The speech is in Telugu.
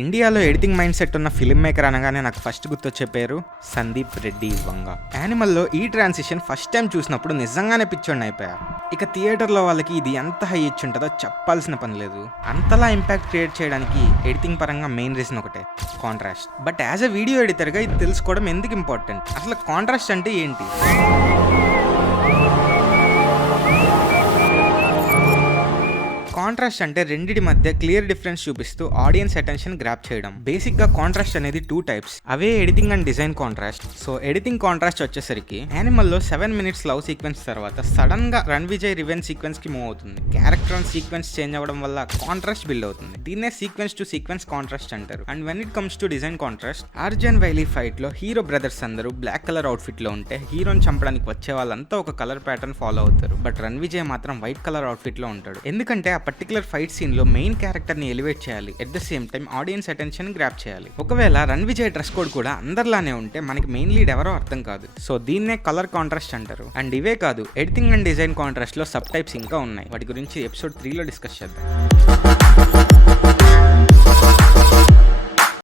ఇండియాలో ఎడిటింగ్ మైండ్ సెట్ ఉన్న ఫిల్మ్ మేకర్ అనగానే నాకు ఫస్ట్ గుర్తొచ్చే పేరు సందీప్ రెడ్డి వంగ. యానిమల్లో ఈ ట్రాన్సిషన్ ఫస్ట్ టైం చూసినప్పుడు నిజంగానే పిచ్చోడిని అయిపోయా. ఇక థియేటర్లో వాళ్ళకి ఇది ఎంత హై ఇచ్చి ఉంటుందో చెప్పాల్సిన పని లేదు. అంతలా ఇంపాక్ట్ క్రియేట్ చేయడానికి ఎడిటింగ్ పరంగా మెయిన్ రీజన్ ఒకటే, contrast. But as a video ఎడిటర్గా ఇది తెలుసుకోవడం ఎందుకు ఇంపార్టెంట్? అసలు కాంట్రాస్ట్ అంటే ఏంటి? కాంట్రాస్ట్ అంటే రెండిటి మధ్య క్లియర్ డిఫరెన్స్ చూపిస్తూ ఆడియన్స్ అటెన్షన్ గ్రాప్ చేయడం. బేసిక్ గా కాంట్రాస్ట్ అనేది 2 types. Away editing and design contrast. So editing contrast వచ్చేసరికి యానిమల్ లో 7 minutes లవ్ సీక్వెన్స్ తర్వాత సడన్ గా రణ్విజయ్ రివెంజ్ సీక్వెన్స్ కి మూవ్ అవుతుంది. క్యారెక్టర్ అండ్ సీక్వెన్స్ చేంజ్ అవ్వడం వల్ల కాంట్రాస్ట్ బిల్డ్ అవుతుంది. దీన్నే సీక్వెన్స్ టు సీక్వెన్స్ కాంట్రాస్ట్ అంటారు. And when it comes to design contrast, Arjun wily fight లో హీరో బ్రదర్స్ అందరూ బ్లాక్ కలర్ అవుట్ఫిట్ లో ఉంటే హీరోని చంపడానికి వచ్చే వాళ్ళంతా ఒక కలర్ ప్యాటర్న్ ఫాలో అవుతారు. బట్ రణ్విజయ్ మాత్రం వైట్ కలర్ అవుట్ఫిట్ లో ఉంటాడు. ఎందుకంటే ఆ పర్టికులర్ ఫైట్ సీన్ లో మెయిన్ క్యారెక్టర్ ని ఎలివేట్ చేయాలి, at the same time audience attention grab చేయాలి. ఒకవేళ రణ్విజయ్ డ్రెస్ కోడ్ కూడా అందరిలానే ఉంటే మనకి మెయిన్ లీడ్ ఎవరో అర్థం కాదు. సో దీన్నే కలర్ కాంట్రాస్ట్ అంటారు. అండ్ ఇవే కాదు, ఎడిటింగ్ అండ్ డిజైన్ కాంట్రాస్ట్ లో సబ్ టైప్స్ ఇంకా ఉన్నాయి. వాటి గురించి ఎపిసోడ్ 3 లో డిస్కస్ చేద్దాం.